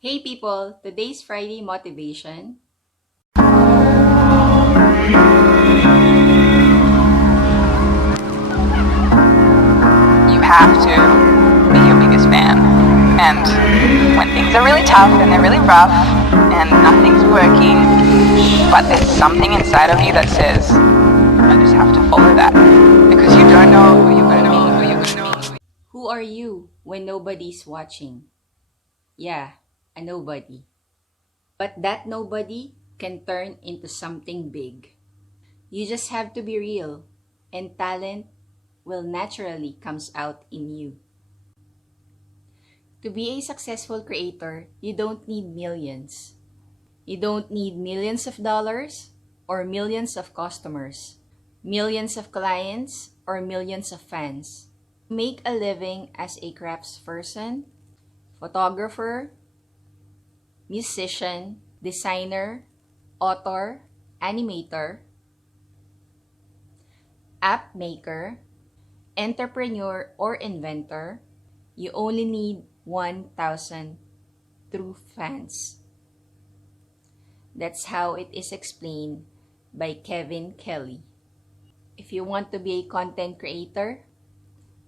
Hey people, today's Friday motivation. You have to be your biggest fan. And when things are really tough and they're really rough and nothing's working, but there's something inside of you that says, I just have to follow that. Because you don't know who you're going to meet. Who are you when nobody's watching? Yeah, a nobody. But that nobody can turn into something big. You just have to be real, and talent will naturally comes out in you. To be a successful creator, you don't need millions. You don't need millions of dollars or millions of customers, millions of clients or millions of fans. Make a living as a craftsperson, photographer, musician, designer, author, animator, app maker, entrepreneur, or inventor, you only need 1,000 true fans. That's how it is explained by Kevin Kelly. If you want to be a content creator,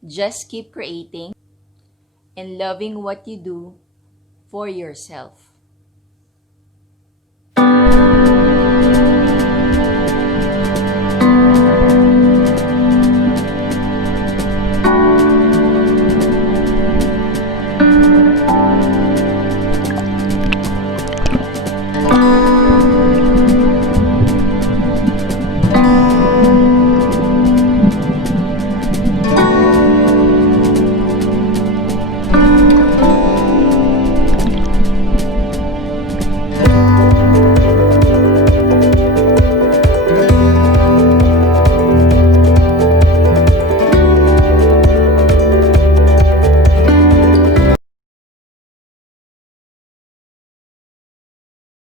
just keep creating and loving what you do for yourself.